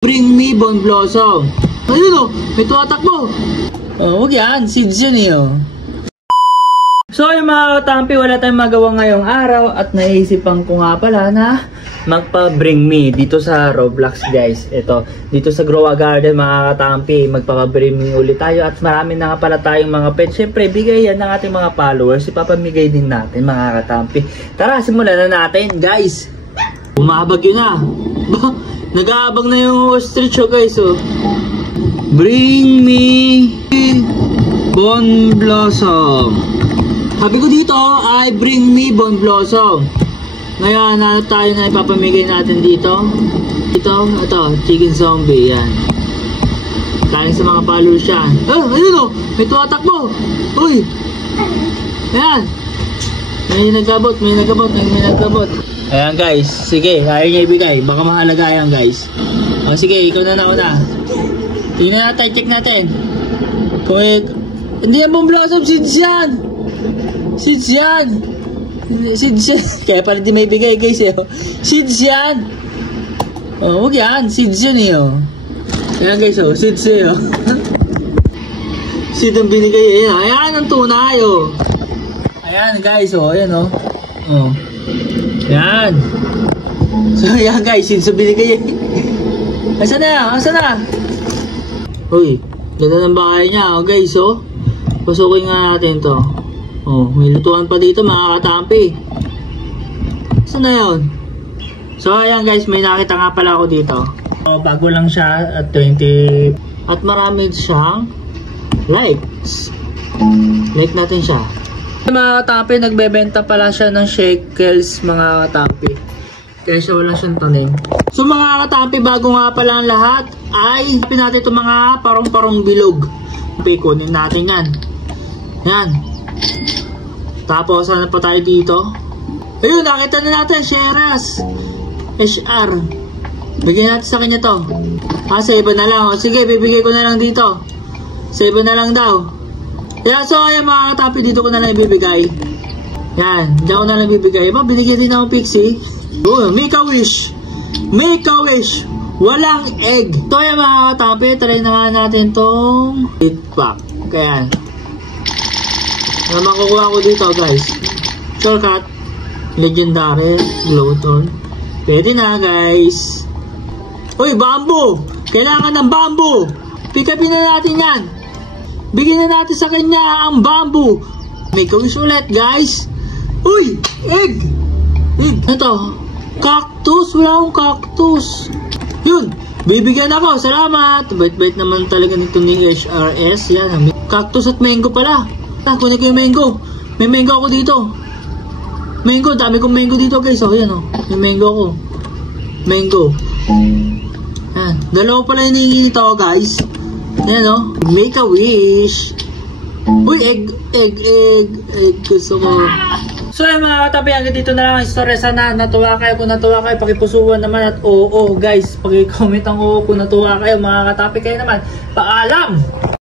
Bring me Bon Blossom. Ayun o, may tumatakbo. Oh, huwag yan. Seeds yan eh oh. So yung mga katampi, wala tayong magawa ngayong araw at naisipan ko nga pala na magpa-bring me dito sa Roblox guys. Ito, dito sa Grow a Garden mga katampi, magpapa-bring me ulit tayo at marami na nga pala tayong mga pets. Siyempre, bigay yan ng ating mga followers. Ipapamigay din natin mga katampi. Tara, simulan na natin guys. Bumabagyo na. Nag-aabang na yung ostrich oh guys oh. Bring me Bon Blossom. Sabi ko dito ay bring me Bon Blossom. Ngayon, hanap tayo na ipapamigay natin dito. Ito, chicken zombie, yan. Tayo sa mga followers yan. Ayun o, may tumatakbo. Uy, yan. May nagkabot. Ayan guys, sige, ayaw niya ibigay. Baka mahalaga yan guys. O sige, ikaw na nauna. Tingnan natin, check natin. Kung hindi yan Bon Blossom, seeds yan. Seeds yan. Kaya pala di may bigay guys eh. Seeds yan. Oh, huwag yan. Seeds yan eh oh. Ayan guys oh. Seeds eh oh. Seeds ang binigay eh. Ayan ang tunay oh. Ayan guys oh. Ayan oh. Oh. Ayan. So ayan guys. Seeds ang binigay eh. Asan na? Uy. Ganda ng bahay niya oh guys oh. Pasukin nga natin to. Oh, may lutuan pa dito mga katampi. Saan na yun? So ayan guys, may nakita nga pala ako dito. Oh, bago lang siya at 20. At marami siyang likes. Like natin siya. Mga katampi, nagbebenta pala siya ng shekels mga katampi. Kaya siya wala siyang tanim. So mga katampi, bago nga pala ang lahat ay hanapin natin itong mga parong-parong bilog. Kunin natin yan. Yan. Tapos, ano pa tayo dito? Ayun, nakita na natin, Sheras. HR. Bigyan natin sa kanya to. Sa iba na lang. O, sige, bibigay ko na lang dito. Sa iba na lang daw. Yan, so, ayan mga katapi, dito ko na lang ibibigay. Yan, dito ko na lang ibibigay. Binigyan din ako Pixie. Oh, make a wish. Make a wish. Walang egg. So, ayan mga katapi, try na nga natin tong 8-pack. Kaya, naman kukuha ko dito guys. Shortcut. Legendary. Glowton. Pwede na guys. Uy, bamboo. Kailangan ng bamboo. Pick upin na natin yan. Bigyan na natin sa kanya ang bamboo. Make a wish ulit guys. Uy, egg. Ito. Cactus. Wala akong cactus. Yun. Bibigyan ako. Salamat. Bait-bait naman talaga nito ni HRS. Yan. Cactus at mango pala. Kunin ko yung mango. May mango ako dito. Mango, dami kong mango dito guys. Oh, yan oh. May mango ako. Mango. Yan. Dalawa pala yung hinihingi nito guys. Yan oh. Make a wish. Uy, egg. Gusto ko. So yung mga katabi, hanggang dito na lang ang story. Sana natuwa kayo. Kung natuwa kayo, pakipusuan naman at oo guys. Pag-comment ang oo kung natuwa kayo mga katabi kayo naman. Paalam!